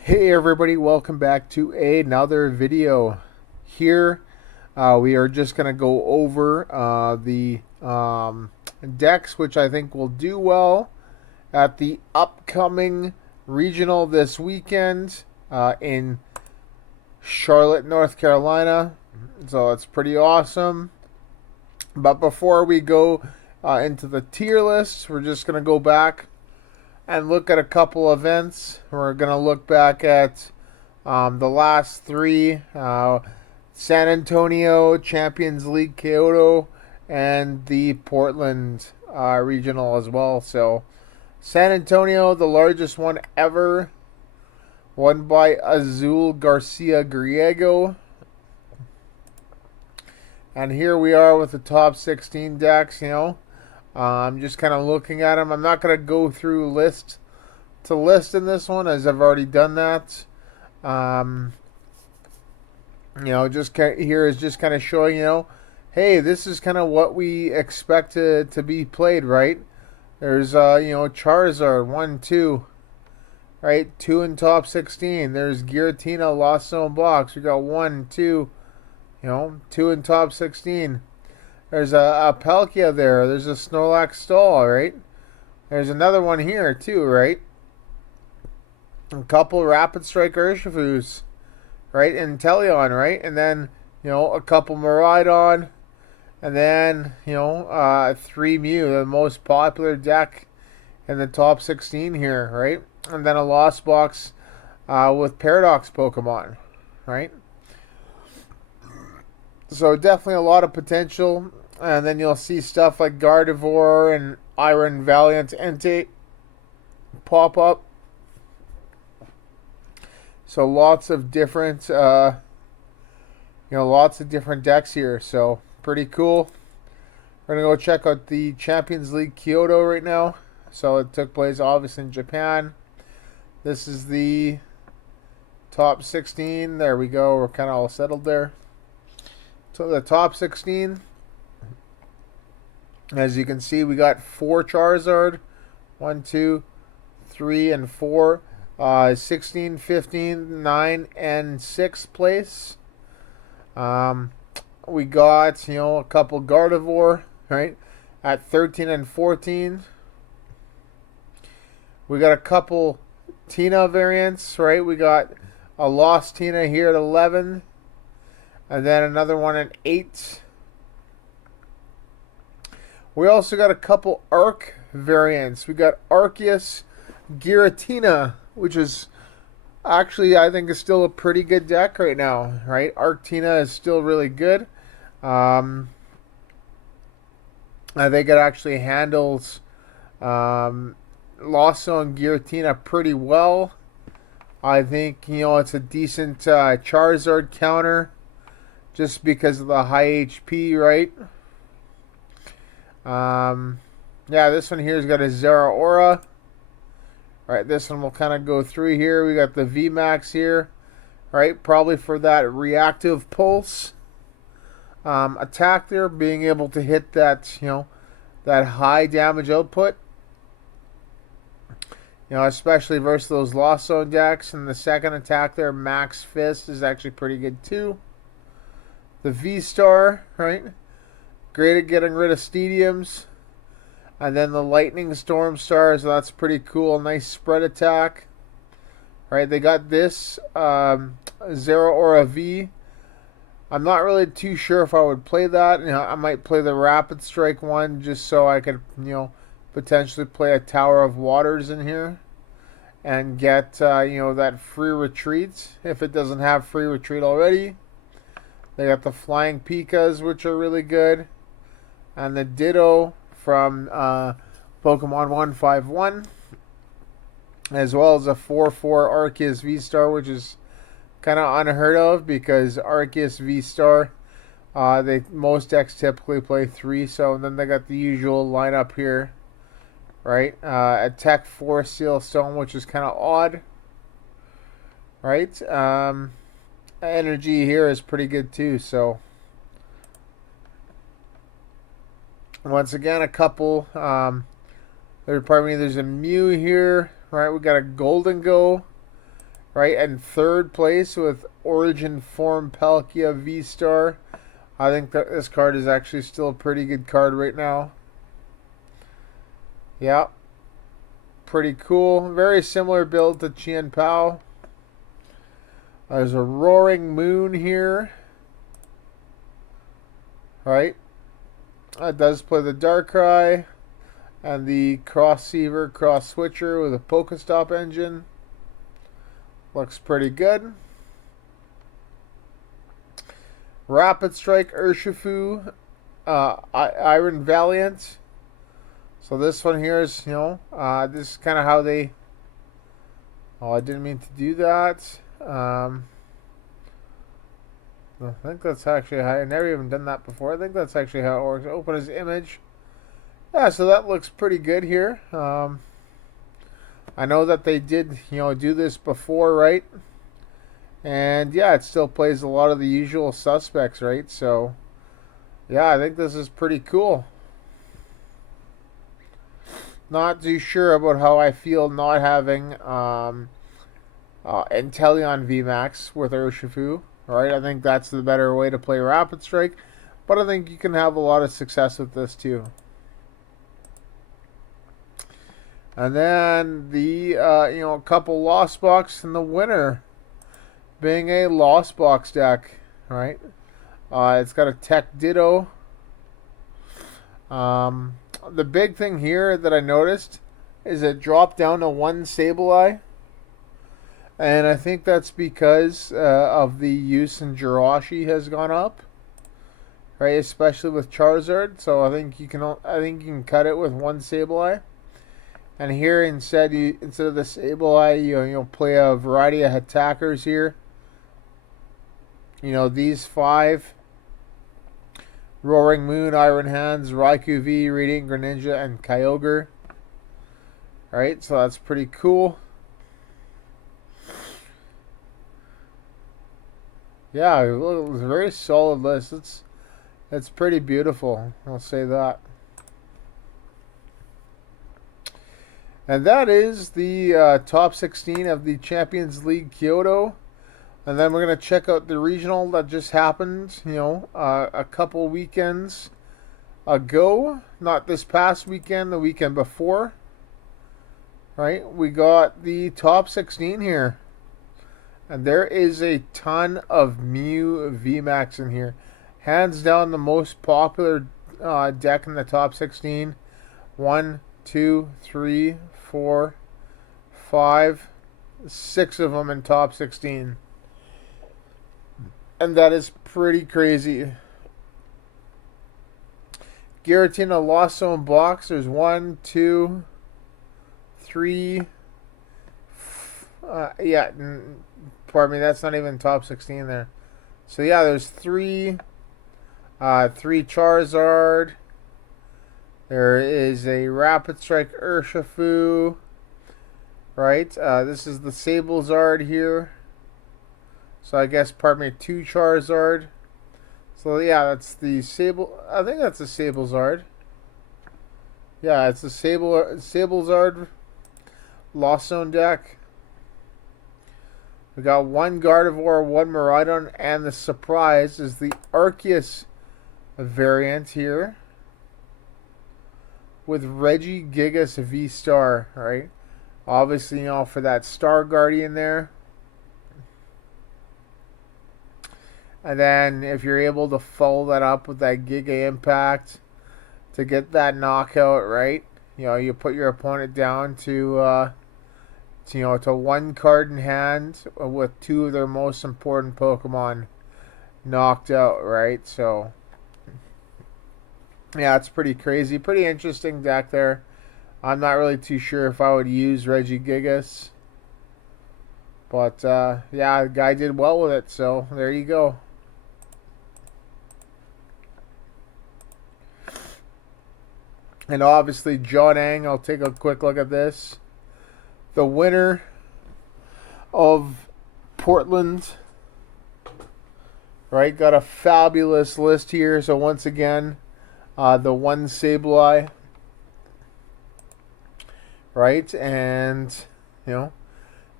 Hey everybody, welcome back to another video. Here we are just going to go over the decks, which I think will do well at the upcoming regional this weekend in Charlotte, North Carolina. So it's pretty awesome. But before we go into the tier list, we're just going to go back and look at a couple events. We're going to look back at the last three San Antonio, Champions League Kyoto, and the Portland regional as well. So, San Antonio, the largest one ever, won by Azul Garcia Griego. And here we are with the top 16 decks, I'm just kind of looking at them. I'm not going to go through list to list in this one, as I've already done that. Just here is just kind of showing, hey, this is kind of what we expect to be played, right? There's, Charizard, 1, 2, right? 2 in top 16. There's Giratina, Lost Zone Box. We got 1, 2, 2 in top 16. There's a Palkia there. There's a Snorlax Stall, right? There's another one here, too, right? A couple Rapid Strike Urshifus, right? And Teleon, right? And then, a couple Miraidon. And then, 3 Mew, the most popular deck in the top 16 here, right? And then a Lost Box with Paradox Pokemon, right? So definitely a lot of potential. And then you'll see stuff like Gardevoir and Iron Valiant Entei pop up. So lots of different, lots of different decks here. So pretty cool. We're gonna go check out the Champions League Kyoto right now. So it took place obviously in Japan. This is the top 16. There we go. We're kind of all settled there. So the top 16. As you can see, we got 4 Charizard. 1, 2, 3, and 4. 16, 15, 9, and 6th place. We got, a couple Gardevoir, right? At 13 and 14. We got a couple Tina variants, right? We got a Lost Tina here at 11. And then another one at 8. We also got a couple Arc variants. We got Arceus Giratina, which is actually, I think, is still a pretty good deck right now, right? Arctina is still really good. I think it actually handles Lost Zone Giratina pretty well. I think, it's a decent Charizard counter just because of the high HP, right? Yeah, this one here's got a Zeraora. Alright, this one will kind of go through here. We got the VMax here. Right, probably for that reactive pulse. Attack there, being able to hit that, that high damage output. Especially versus those Lost Zone decks. And the second attack there, Max Fist, is actually pretty good too. The VStar, right? Great at getting rid of Stadiums. And then the Lightning Storm Stars, so that's pretty cool. Nice spread attack. Right, they got this Zeraora V. I'm not really too sure if I would play that. I might play the Rapid Strike one just so I could, potentially play a Tower of Waters in here. And get, that free retreat if it doesn't have free retreat already. They got the Flying Pikas, which are really good. And the Ditto from Pokemon 151. As well as a 4/4 Arceus VStar, which is kind of unheard of because Arceus VStar, most decks typically play 3. So then they got the usual lineup here, right? A Tech 4 Seal Stone, which is kind of odd, right? Energy here is pretty good too. So once again, a couple. There's a Mew here, right? We got a Golden Go, right? And third place with Origin Form Palkia VStar. I think that this card is actually still a pretty good card right now. Yeah. Pretty cool. Very similar build to Chien Pao. There's a Roaring Moon here. Right? It does play the Darkrai and the Cross-Seaver, Cross-Switcher with a Pokestop engine. Looks pretty good. Rapid Strike Urshifu, Iron Valiant. So this one here is, this is kind of how they... Oh, I didn't mean to do that. I think that's actually how... I never even done that before. I think that's actually how it works. Open as image. Yeah, so that looks pretty good here. I know that they did, do this before, right? And yeah, it still plays a lot of the usual suspects, right? So, yeah, I think this is pretty cool. Not too sure about how I feel not having Inteleon VMax with Urshifu, right? I think that's the better way to play Rapid Strike, but I think you can have a lot of success with this too. And then the a couple Lost Box and the winner being a Lost Box deck, right? It's got a Tech Ditto. The big thing here that I noticed is it dropped down to one Sableye. And I think that's because of the use in Jirachi has gone up, right? Especially with Charizard. So I think you can cut it with one Sableye. And here instead of the Sableye, you'll play a variety of attackers here. These 5: Roaring Moon, Iron Hands, Raikou V, Radiant Greninja, and Kyogre. Alright, so that's pretty cool. Yeah, it was a very solid list. It's pretty beautiful, I'll say that. And that is the top 16 of the Champions League Kyoto. And then we're going to check out the regional that just happened, a couple weekends ago. Not this past weekend, the weekend before. Right? We got the top 16 here. And there is a ton of Mew VMax in here. Hands down the most popular deck in the top 16. 1, 2, 3, 4, 5, 6 of them in top 16. And that is pretty crazy. Giratina Lost Zone box. There's 1, 2, 3. Pardon me, that's not even top 16 there. So yeah, there's 3. 3 Charizard. There is a Rapid Strike Urshifu. Right? This is the Sablezard here. So I guess, 2 Charizard. So yeah, that's the Sable. I think that's a Sablezard. Yeah, it's a Sablezard Lost Zone deck. We got 1 Gardevoir, 1 Miraidon, and the surprise is the Arceus variant here with Regigigas VStar, right? Obviously, for that Star Guardian there. And then if you're able to follow that up with that Giga Impact to get that knockout, right? You put your opponent down to 1 card in hand with 2 of their most important Pokemon knocked out, right? So yeah, it's pretty crazy. Pretty interesting deck there. I'm not really too sure if I would use Regigigas. But yeah, the guy did well with it, so there you go. And obviously, John Ang, I'll take a quick look at this. The winner of Portland, right? Got a fabulous list here. So once again, the 1 Sableye, right? And,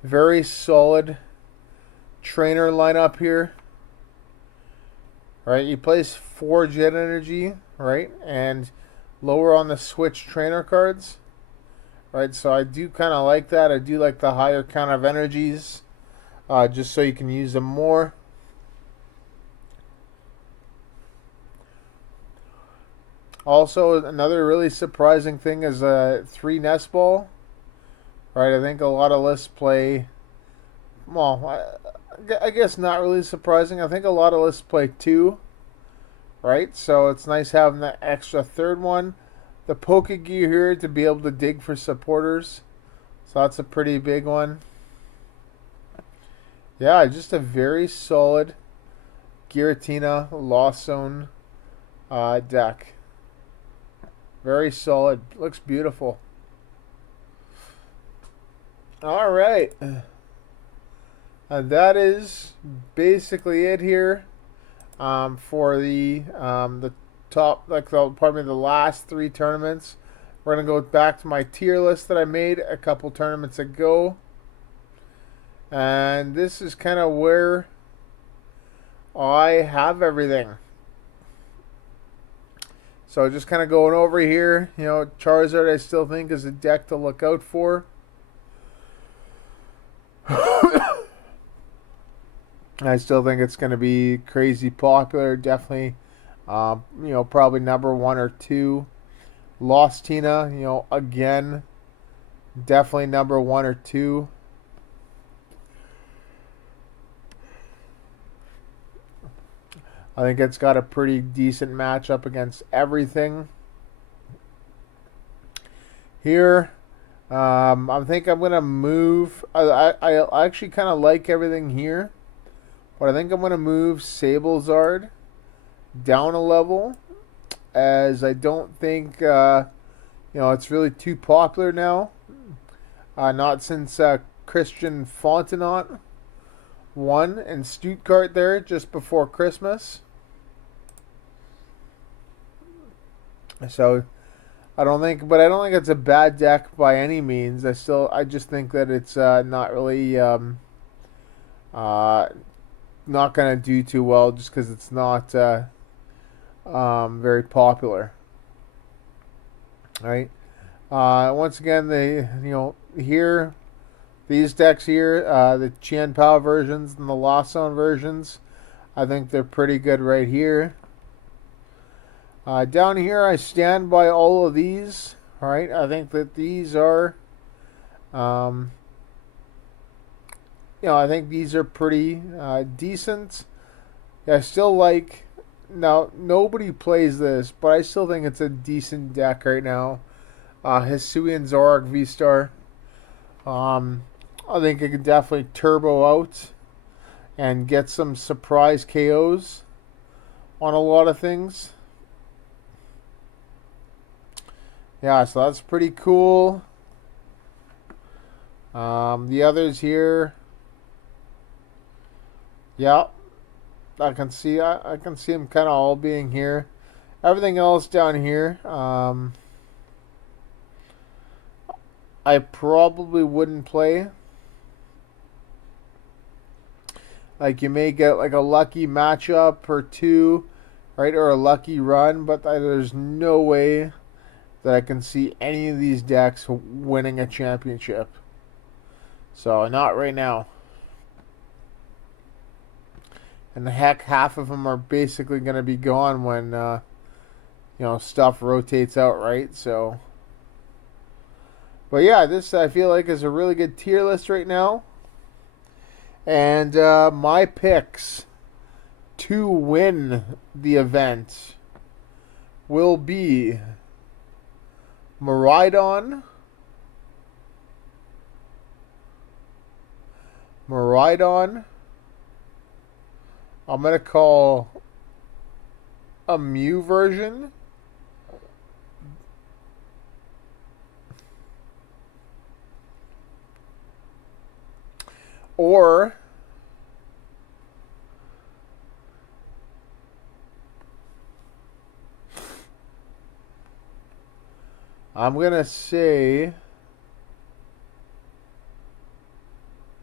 Very solid trainer lineup here. Right, you place 4 Jet Energy, right, and lower on the switch trainer cards. Right, so I do kind of like that. I do like the higher count of energies, just so you can use them more. Also, another really surprising thing is a 3 nest ball. Right, I think a lot of lists play. Well, I guess not really surprising. I think a lot of lists play 2. Right, so it's nice having that extra third one. The poke gear here to be able to dig for supporters. So that's a pretty big one. Yeah, just a very solid Giratina Lost Zone deck. Very solid. Looks beautiful. All right. And that is basically it here for the top, pardon me, the last 3 tournaments. We're going to go back to my tier list that I made a couple tournaments ago. And this is kind of where I have everything. So just kind of going over here, you know, Charizard I still think is a deck to look out for. I still think it's going to be crazy popular. Definitely, you know, probably number 1 or 2. Lost Tina, you know, again, definitely number 1 or 2. I think it's got a pretty decent matchup against everything. Here, I think I'm going to move. I actually kind of like everything here. But I think I'm going to move Sablezard down a level. As I don't think, you know, it's really too popular now. Not since Christian Fontenot won in Stuttgart there just before Christmas. So I don't think it's a bad deck by any means. I just think that it's not really not gonna do too well just because it's not very popular. Right. Once again, here these decks here, the Qian Pao versions and the Lost Zone versions, I think they're pretty good right here. Down here, I stand by all of these. All right, I think that these are, you know, I think these are pretty decent. I still like. Now, nobody plays this, but I still think it's a decent deck right now. Hisuian Zoroark VStar. I think it could definitely turbo out and get some surprise KOs on a lot of things. Yeah, so that's pretty cool. The others here. Yeah, I can see them kind of all being here. Everything else down here, I probably wouldn't play. Like, you may get like a lucky matchup or 2, right, or a lucky run, but there's no way that I can see any of these decks winning a championship. So not right now. And heck, half of them are basically going to be gone when you know, stuff rotates out, right? So, but yeah, this I feel like is a really good tier list right now. And my picks to win the event will be Miraidon, I'm going to call a Mew version. Or I'm going to say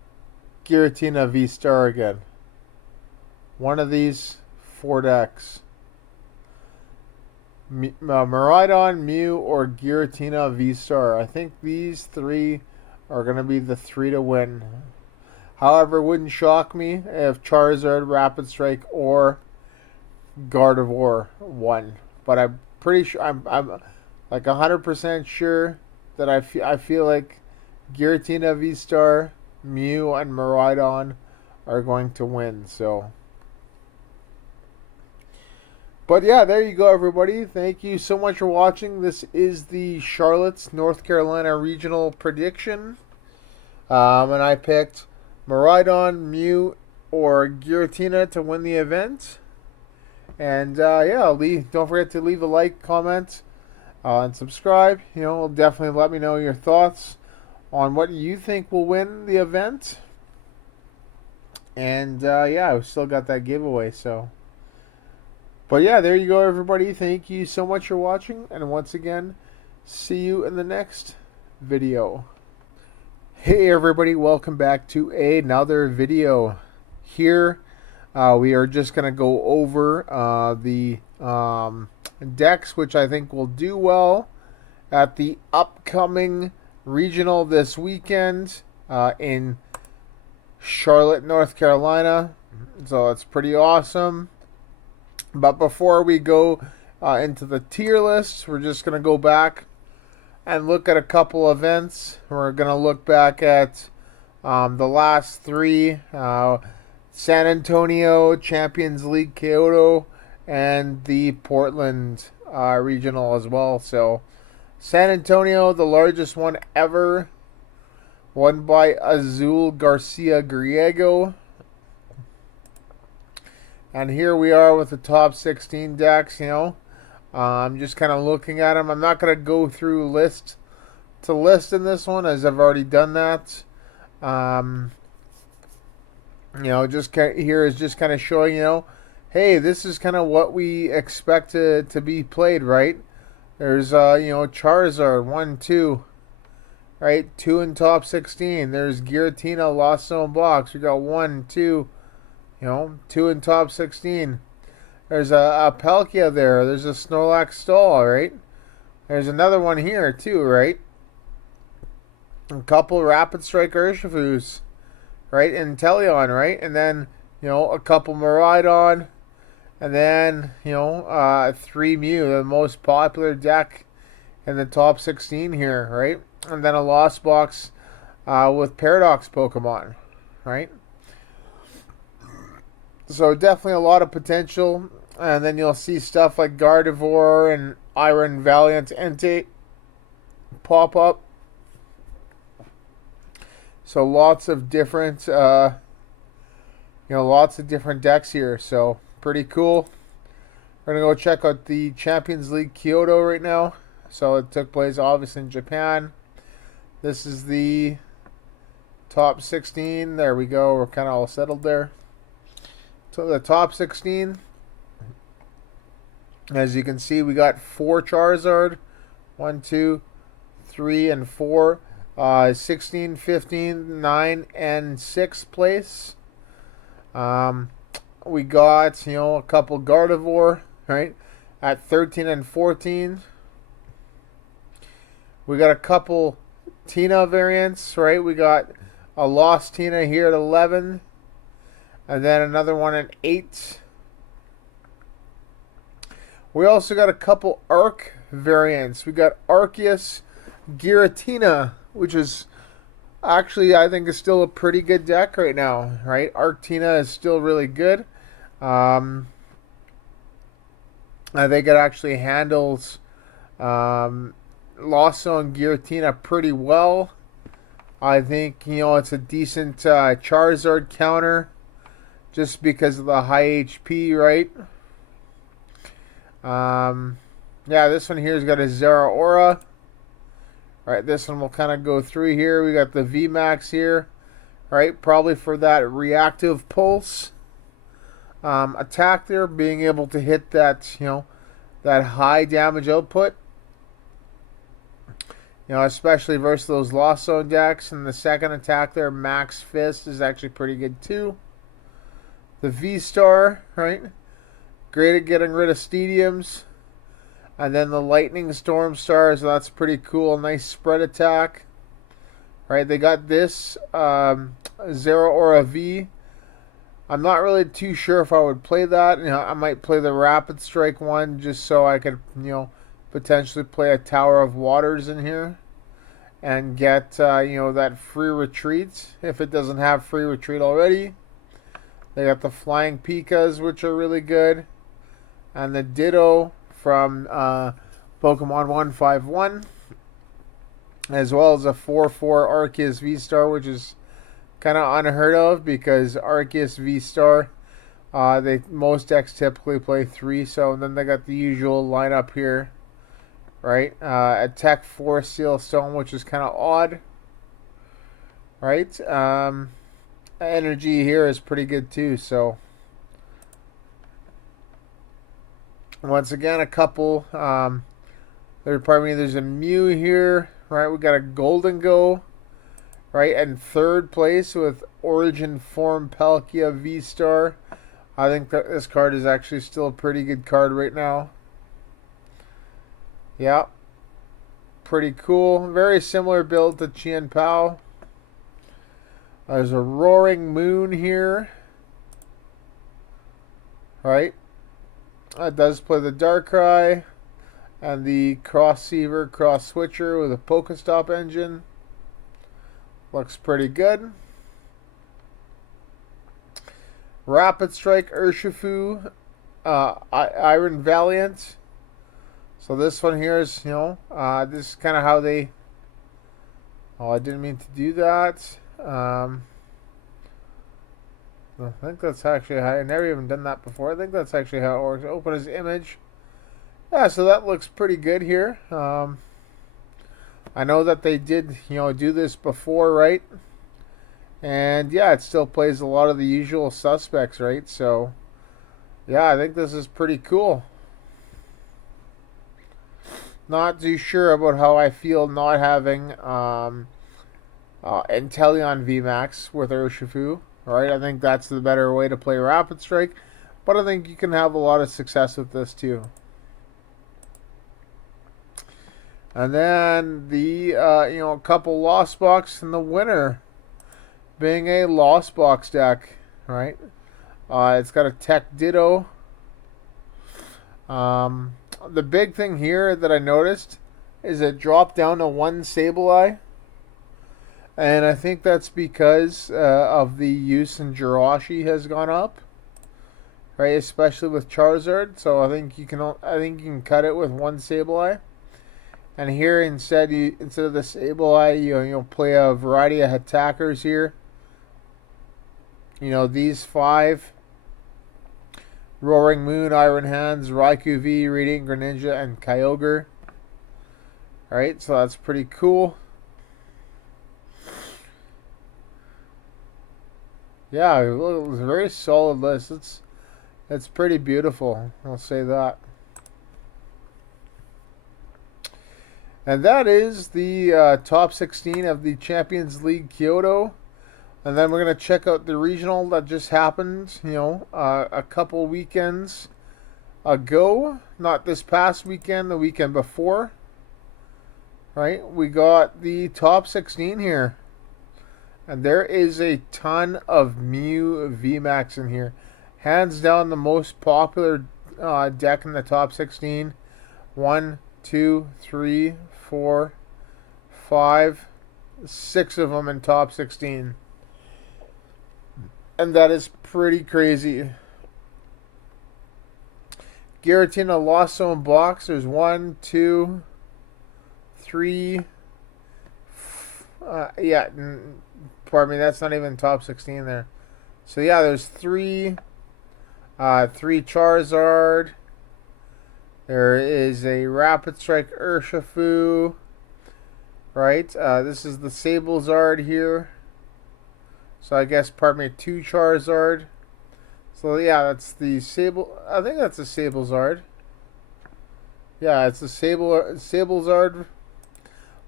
Giratina VStar again. One of these 4 decks. Miraidon, Mew, or Giratina VStar. I think these 3 are going to be the 3 to win. However, it wouldn't shock me if Charizard, Rapid Strike, or Gardevoir won. But I'm pretty sure, I'm like 100% sure that I feel like Giratina VStar, Mew, and Miraidon are going to win. So, but yeah, there you go, everybody. Thank you so much for watching. This is the Charlotte, North Carolina regional prediction, and I picked Miraidon, Mew, or Giratina to win the event. And yeah, don't forget to leave a like, comment, and subscribe. You know, definitely let me know your thoughts on what you think will win the event. And yeah, I've still got that giveaway. So, but yeah, there you go, everybody. Thank you so much for watching, and once again, see you in the next video. Hey everybody, welcome back to another video. Here we are just going to go over the decks, which I think will do well at the upcoming regional this weekend in Charlotte, North Carolina. So it's pretty awesome. But before we go into the tier list, we're just going to go back and look at a couple events. We're going to look back at the last 3. San Antonio, Champions League Kyoto, and the Portland regional as well. So San Antonio, the largest one ever, won by Azul Garcia Griego. And here we are with the top 16 decks, you know. I'm just kind of looking at them. I'm not going to go through list to list in this one, as I've already done that. You know, just here is just kind of showing, you know, hey, this is kind of what we expect to be played, right? There's, you know, Charizard, 1, 2, right? 2 in top 16. There's Giratina, Lost Zone Box. We got 1, 2, you know, 2 in top 16. There's a Palkia there. There's a Snorlax Stall, right? There's another one here, too, right? A couple Rapid Strike Urshifus, right? And Teleon, right? And then, you know, a couple Miraidon. And then, you know, 3 Mew, the most popular deck in the top 16 here, right? And then a Lost Box with Paradox Pokemon, right? So definitely a lot of potential. And then you'll see stuff like Gardevoir and Iron Valiant Entei pop up. So lots of different, you know, lots of different decks here. So pretty cool. We're going to go check out the Champions League Kyoto right now. So it took place obviously in Japan. This is the top 16. There we go. We're kind of all settled there. So the top 16. As you can see, we got 4 Charizard. 1, 2, 3, and 4. 16, 15, 9, and 6th place. We got, you know, a couple Gardevoir, right, at 13 and 14. We got a couple Tina variants, right? We got a Lost Tina here at 11. And then another one at 8. We also got a couple Arc variants. We got Arceus Giratina, which is actually, I think, is still a pretty good deck right now, right? Arctina is still really good. I think it actually handles Lost Zone Giratina pretty well. I think, you know, it's a decent Charizard counter just because of the high HP, right? Yeah, this one here's got a Zeraora. Alright, this one will kind of go through here. We got the VMax here. Alright, probably for that reactive pulse attack there, being able to hit that, you know, that high damage output. You know, especially versus those Lost Zone decks. And the second attack there, Max Fist, is actually pretty good too. The VStar, right? Great at getting rid of stadiums. And then the Lightning Storm Stars, so that's pretty cool. Nice spread attack. Right, they got this Zero Aura V. I'm not really too sure if I would play that. You know, I might play the Rapid Strike one just so I could, you know, potentially play a Tower of Waters in here and get, you know, that free retreat if it doesn't have free retreat already. They got the Flying Pikas, which are really good, and the Ditto from Pokemon 151, as well as a 4/4 Arceus VStar, which is kind of unheard of because Arceus VStar, most decks typically play 3. So then they got the usual lineup here, right? A Tech 4 Seal Stone, which is kind of odd, right? Energy here is pretty good too. So once again, a couple. There's a Mew here, right? We got a Golden Go, right? And third place with Origin Form Palkia V-Star. I think that this card is actually still a pretty good card right now. Yeah. Pretty cool. Very similar build to Chien Pao. There's a Roaring Moon here. Right? It does play the Darkrai and the Cross-Seaver, Cross-Switcher with a Pokestop engine. Looks pretty good. Rapid Strike Urshifu, Iron Valiant. So this one here is, you know, this is kind of how they... Oh, I didn't mean to do that. I think that's actually how... I've never even done that before. I think that's actually how it works. Open as image. Yeah, so that looks pretty good here. I know that they did, you know, do this before, right? And yeah, it still plays a lot of the usual suspects, right? So yeah, I think this is pretty cool. Not too sure about how I feel not having Inteleon VMax with Urshifu, right? I think that's the better way to play Rapid Strike, but I think you can have a lot of success with this too. And then the, you know, a couple Lost Box and the winner being a Lost Box deck, right? It's got a Tech Ditto. The big thing here that I noticed is it dropped down to 1 Sableye. And I think that's because of the use in Jirachi has gone up, right? Especially with Charizard. So I think you can cut it with 1 Sableye. And here instead of the Sableye, you'll play a variety of attackers here. You know, these 5: Roaring Moon, Iron Hands, Raikou V, Radiant Greninja, and Kyogre. Alright, so that's pretty cool. Yeah, it was a very solid list. It's pretty beautiful, I'll say that. And that is the top 16 of the Champions League Kyoto. And then we're going to check out the regional that just happened, you know, a couple weekends ago. Not this past weekend, the weekend before. Right? We got the top 16 here. And there is a ton of Mew VMax in here. Hands down the most popular deck in the top 16. 1, 2, 3, 4, 5, 6 of them in top 16. And that is pretty crazy. Giratina Lost Zone box. There's 1, 2, 3. Yeah, pardon me. That's not even top 16 there. So yeah, there's 3. 3 Charizard. There is a Rapid Strike Urshifu. Right. This is the Sablezard here. So I guess, pardon me, 2 Charizard. So yeah, that's the Sable. I think that's a Sablezard. Yeah, it's a Sablezard.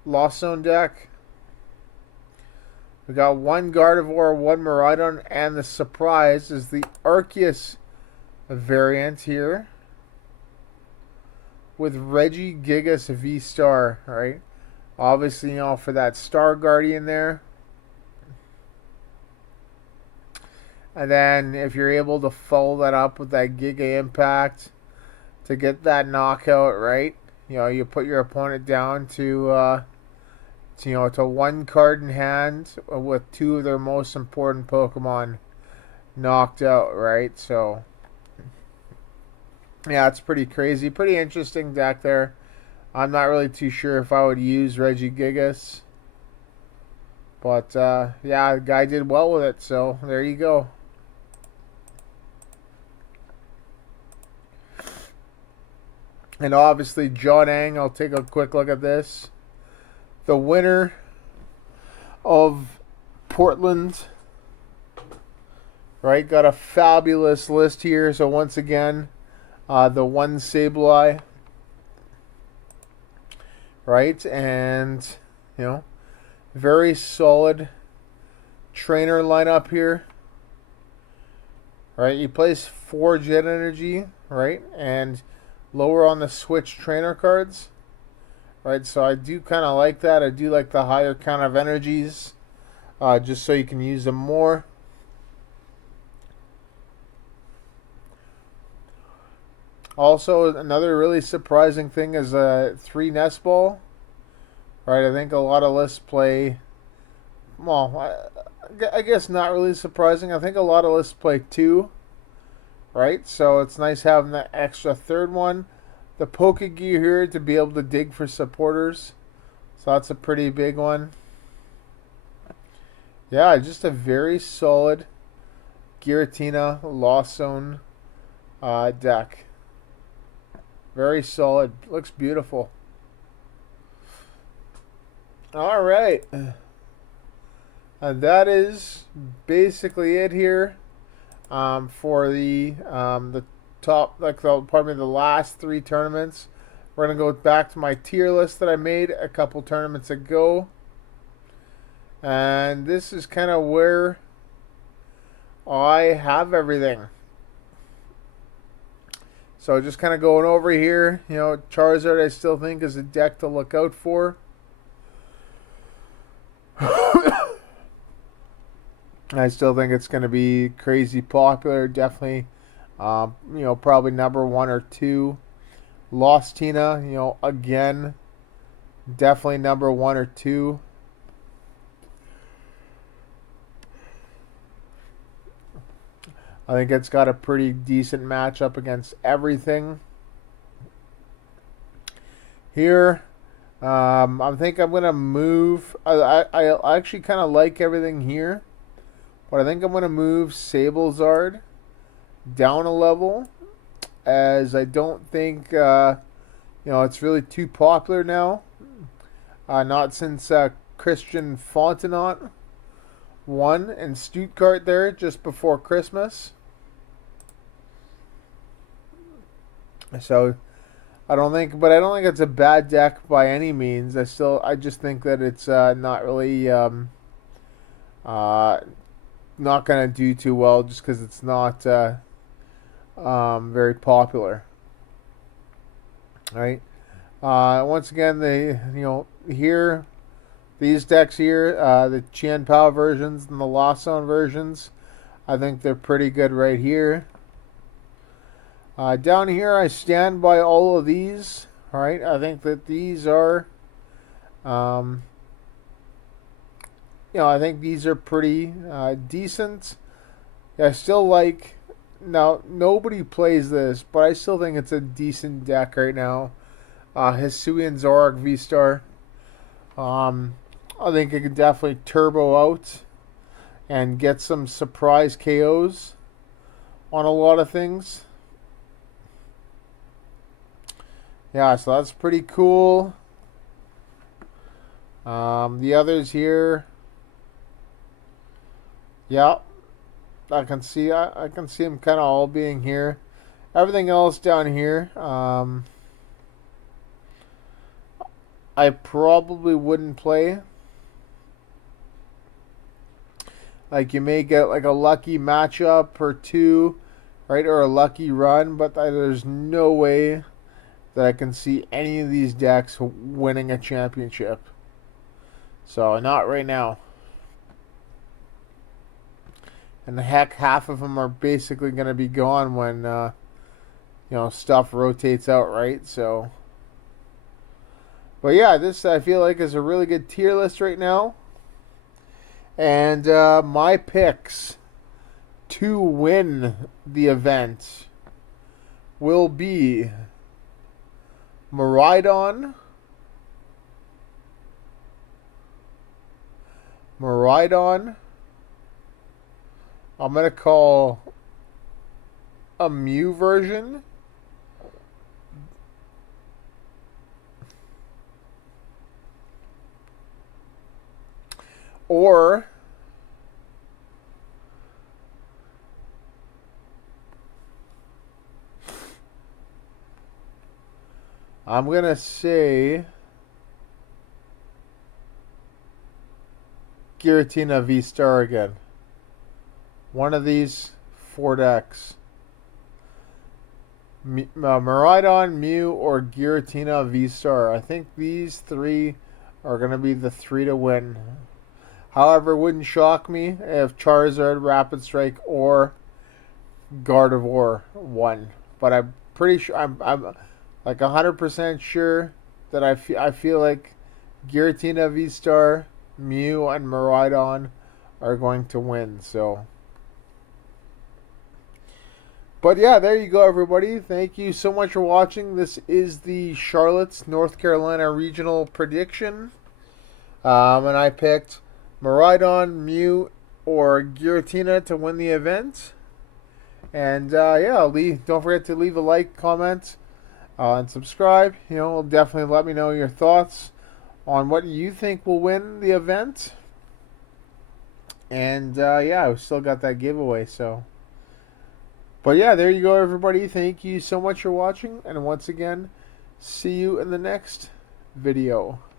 Lost Zone deck. We got one Gardevoir, one Miraidon, and the surprise is the Arceus variant here with Regigigas VStar, right? Obviously, for that Star Guardian there. And then if you're able to follow that up with that Giga Impact to get that knockout, right? You put your opponent down to one card in hand with two of their most important Pokemon knocked out, right? So, yeah, it's pretty crazy. Pretty interesting deck there. I'm not really too sure if I would use Regigigas. But, yeah, the guy did well with it, so there you go. And obviously, John Ang, I'll take a quick look at this. The winner of Portland, right? Got a fabulous list here. So once again, the one Sableye, right? And, very solid trainer lineup here. Right? He plays 4 Jet Energy, right? And lower on the Switch trainer cards. Right, so I do kind of like that. I do like the higher count of energies, just so you can use them more. Also, another really surprising thing is a 3 Nest Ball. Right, I think a lot of lists play. Well, I guess not really surprising. I think a lot of lists play 2. Right, so it's nice having that extra third one. The Pokegear here to be able to dig for supporters. So that's a pretty big one. Yeah, just a very solid Giratina Lost Zone deck. Very solid. Looks beautiful. Alright. And that is basically it here for the top, the last 3 tournaments. We're going to go back to my tier list that I made a couple tournaments ago. And this is kind of where I have everything. So just kind of going over here, Charizard I still think is a deck to look out for. I still think it's going to be crazy popular, definitely. Probably number 1 or 2. Lost Tina, again, definitely number 1 or 2. I think it's got a pretty decent matchup against everything. Here, I think I'm going to move. I actually kind of like everything here. But I think I'm going to move Sablezard down a level, as I don't think it's really too popular now. Not since Christian Fontenot won in Stuttgart there just before Christmas. So I don't think it's a bad deck by any means. I just think that it's not really not gonna do too well just because it's not very popular, right? Once again, here, these decks here, the Chien Pao versions and the Lost Zone versions, I think they're pretty good right here. Down here, I stand by all of these. All right, I think that these are, I think these are pretty decent. I still like. Now, nobody plays this, but I still think it's a decent deck right now. Hisuian Zoroark VStar. I think it can definitely turbo out and get some surprise KOs on a lot of things. Yeah, so that's pretty cool. The others here. Yeah. I can see them kind of all being here. Everything else down here, I I probably wouldn't play. Like, you may get like a lucky matchup or two, right, or a lucky run, but there's no way that I can see any of these decks winning a championship. So, not right now. And heck, half of them are basically going to be gone when, stuff rotates out, right? So, but yeah, this I feel like is a really good tier list right now. And my picks to win the event will be Miraidon, I'm going to call a Mew version, or I'm going to say Giratina VStar again. One of these 4 decks. Miraidon, Mew, or Giratina VStar. I think these 3 are going to be the 3 to win. However, it wouldn't shock me if Charizard, Rapid Strike, or Gardevoir won. But I'm pretty sure, I'm like 100% sure that I feel like Giratina VStar, Mew, and Miraidon are going to win. So, but yeah, there you go, everybody. Thank you so much for watching. This is the Charlotte, North Carolina regional prediction, and I picked Miraidon, Mew, or Giratina to win the event. And yeah, don't forget to leave a like, comment, and subscribe. Definitely let me know your thoughts on what you think will win the event. And yeah, I've still got that giveaway. So, but yeah, there you go, everybody. Thank you so much for watching, and once again, see you in the next video.